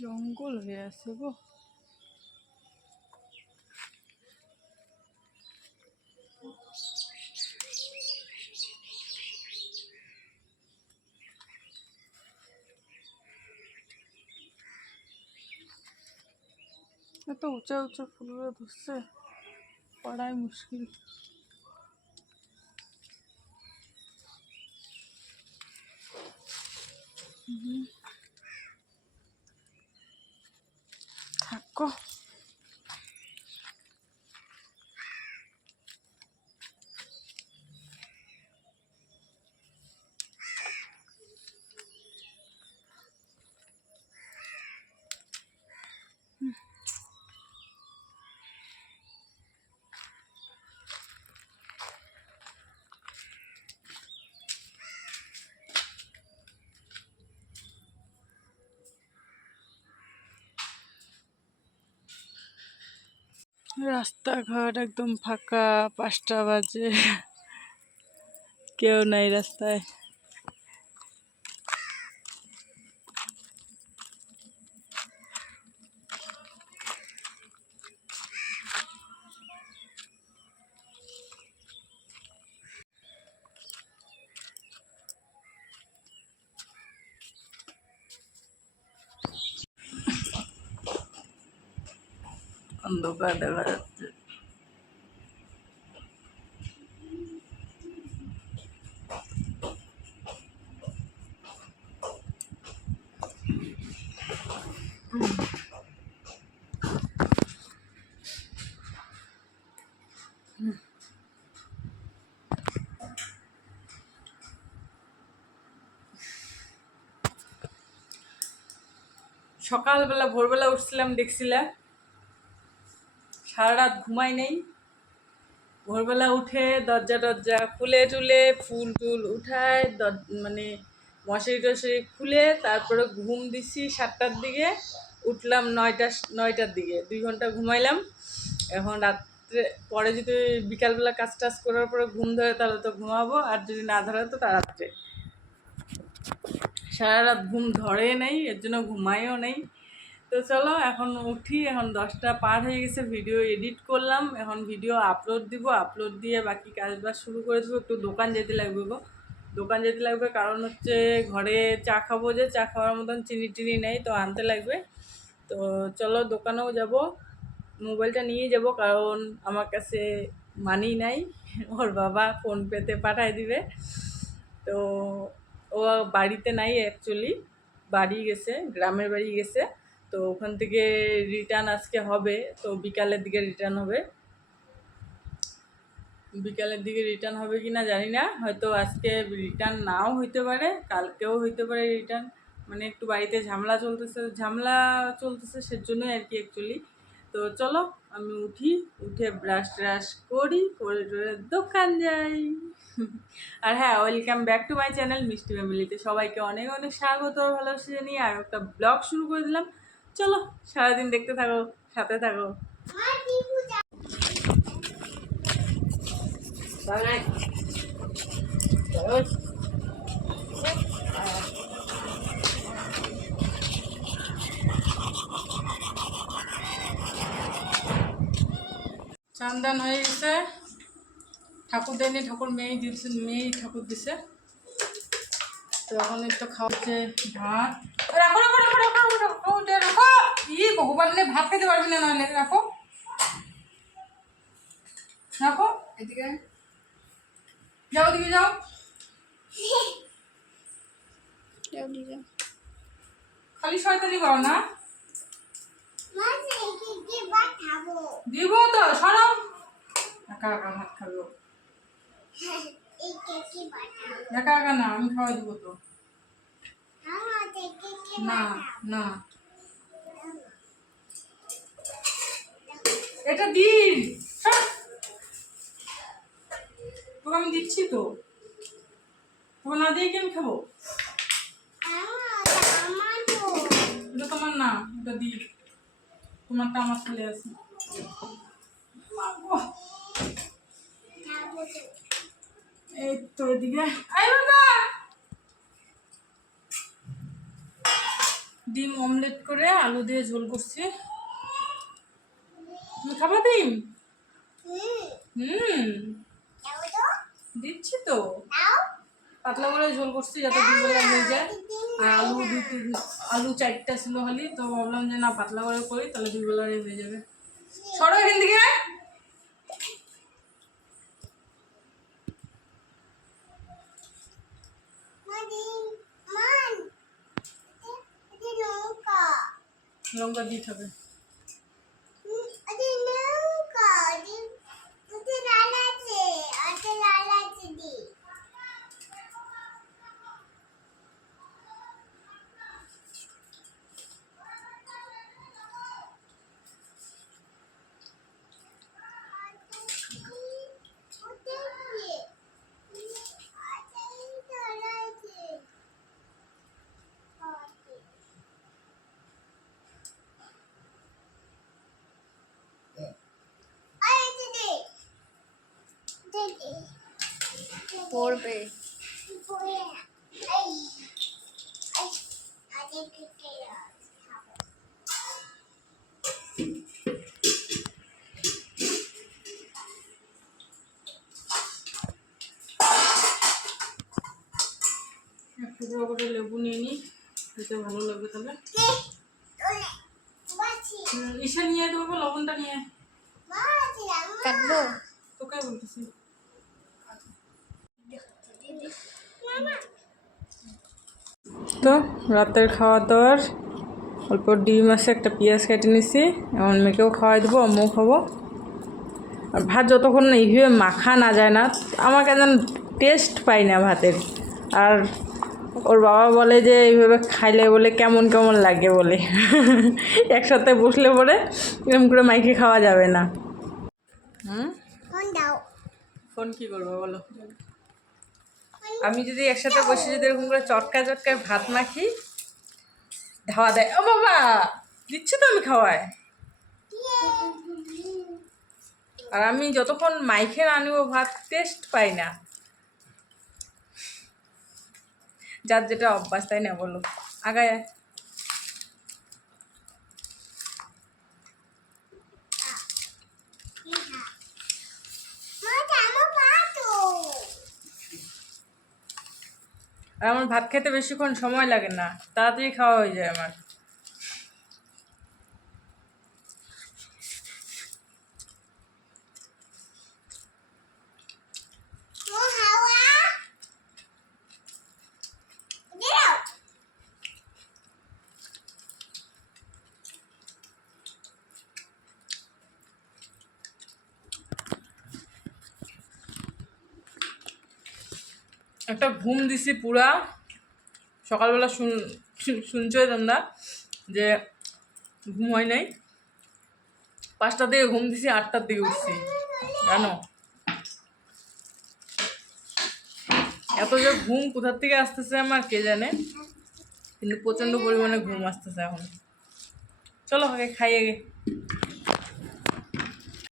জঙ্গল হয়ে আছে গো। এত উঁচা উঁচা ফুলগুলো ধরছে, পড়াই মুশকিল। থাকো। রাস্তাঘাট একদম ফাঁকা, 5টা বাজে, কেউ নাই রাস্তায়। অন্ধকার দেখা যাচ্ছে। সকালবেলা ভোরবেলা উঠছিলাম, দেখছিলাম সারা রাত ঘুমাই নেই। ভোরবেলা উঠে দরজা টরজা খুলে টুলে ফুল টুল উঠায়, মানে মশারি টশারি খুলে তারপরে ঘুম দিছি 7টার দিকে, উঠলাম 9টার দিকে। 2 ঘন্টা ঘুমাইলাম। এখন রাত্রে পরে যদি বিকালবেলা কাজ টাজ করার পরে ঘুম ধরে তাহলে তো ঘুমাবো, আর যদি না ধরে তো তা রাত্রে। সারা রাত ঘুম ধরে নেই, এর জন্য ঘুমাইও নেই। তো চলো এখন উঠি। এখন 10টা পার হয়ে গেছে, ভিডিও এডিট করলাম, এখন ভিডিও আপলোড দিব। আপলোড দিয়ে বাকি কাজবাজ শুরু করে দেবো। একটু দোকান যেতে লাগবে গো, দোকান যেতে লাগবে, কারণ হচ্ছে ঘরে চা খাবো, যে চা খাওয়ার মতন চিনি টিনি নেই, তো আনতে লাগবে। তো চলো দোকানেও যাব, মোবাইলটা নিয়ে যাব, কারণ আমার কাছে মানি নাই, ওর বাবা ফোনপেতে পাঠায় দিবে। তো ও বাড়িতে নাই, অ্যাকচুয়ালি বাড়ি গেছে, গ্রামের বাড়ি গেছে। তো ওখান থেকে রিটার্ন আজকে হবে, তো বিকালের দিকে রিটার্ন হবে। বিকালের দিকে রিটার্ন হবে কি না জানি না, হয়তো আজকে রিটার্ন নাও হইতে পারে, কালকেও হইতে পারে রিটার্ন। মানে একটু বাড়িতে ঝামেলা চলতেছে সেজন্যই আর কি অ্যাকচুয়ালি। তো চলো আমি উঠি, উঠে ব্রাশ ট্রাশ করি, করে টরে দোকান যাই। আর হ্যাঁ, welcome back to my channel মিষ্টি ফ্যামিলিতে সবাইকে অনেক অনেক স্বাগত, ভালোবাসা নিয়ে আর একটা ব্লগ শুরু করে দিলাম। চলো সারাদিন দেখতে থাকো, সাথে থাকো। চান্দান হয়ে গেছে, ঠাকুর দেয়নি, ঠাকুর মেয়েই ঠাকুর দিছে। তো এখন একটু খাওয়াচ্ছে ভাত। রাখো রাখো রাখো রাখো রাখো রাখো, ভগবান ভাত খেতে পারবি না, নাহলে রাখো রাখো, এদিকে যাও, দিকে যাও, খালি শয়তানি করো না। দিব তো, সরো, একা একা ভাত খাবো, একা একা না, আমি খাওয়াই দিব তো। না না, এটা দিন, তোকে আমি দিচ্ছি তো, তোকে না দিয়ে কি আমি খাবো? এটা তোমার না, এটা দি, তোমারটা আমার চলে আসে। এই তো এদিকে ডিম অমলেট করে আলু দিয়ে ঝোল করছি। তুমি খাবা ডিম? দিচ্ছি তো, পাতলা করে ঝোল করছি যাতে দুবেলা হয়ে যায়। আর আলু 4টা ছিল খালি, তো ভাবলাম যে না পাতলা করে করি, তাহলে দুবেলারই হয়ে যাবে। সরো এখান থেকে। লঙ্কা দিতে হবে। পড়বে একটু করে লেবু নিয়ে নিই, খেতে ভালো লাগবে। তাহলে ইসে নিয়ে দেবো, লবণটা নিয়ে কাটবো। তোকে বলতেছি। তো রাতের খাওয়া দাওয়ার অল্প ডিম আছে, একটা পেঁয়াজ কেটে নিছি, এখন মেয়েকেও খাওয়াই দেবো, আমিও খাবো। আর ভাত যতক্ষণ না এইভাবে মাখা না যায় না, আমার কেন টেস্ট পাই না ভাতের। আর ওর বাবা বলে যে এইভাবে খাইলে বলে কেমন কেমন লাগে বলে, একসাথে বসলে পরে এরকম করে মাইকে খাওয়া যাবে না। ফোন কি করবো বলো? আমি যদি একসাথে বসে যদি এরকম করে চটকা চটকায় ভাত মাখি, ধাওয়া দেয়, ও বাবা দিচ্ছি তো আমি খাওয়ায়। আর আমি যতক্ষণ মাইকে না আনিব ভাত টেস্ট পাই না। যার যেটা অভ্যাস, তাই না বলো? আগায় আর আমার ভাত খেতে বেশিক্ষণ সময় লাগে না, তাড়াতাড়ি খাওয়া হয়ে যায় আমার। একটা ঘুম দিছি পুরা, সকালবেলা শুনছোই তোমরা যে ঘুম হয় নাই। 5টার দিকে ঘুম দিছি, 8টার দিকে উঠছি, জানো? এত যে ঘুম কোথার থেকে আসতেছে আমার কে জানে, কিন্তু প্রচণ্ড পরিমাণে ঘুম আসতেছে এখন। চলো আগে খাইয়ে গে।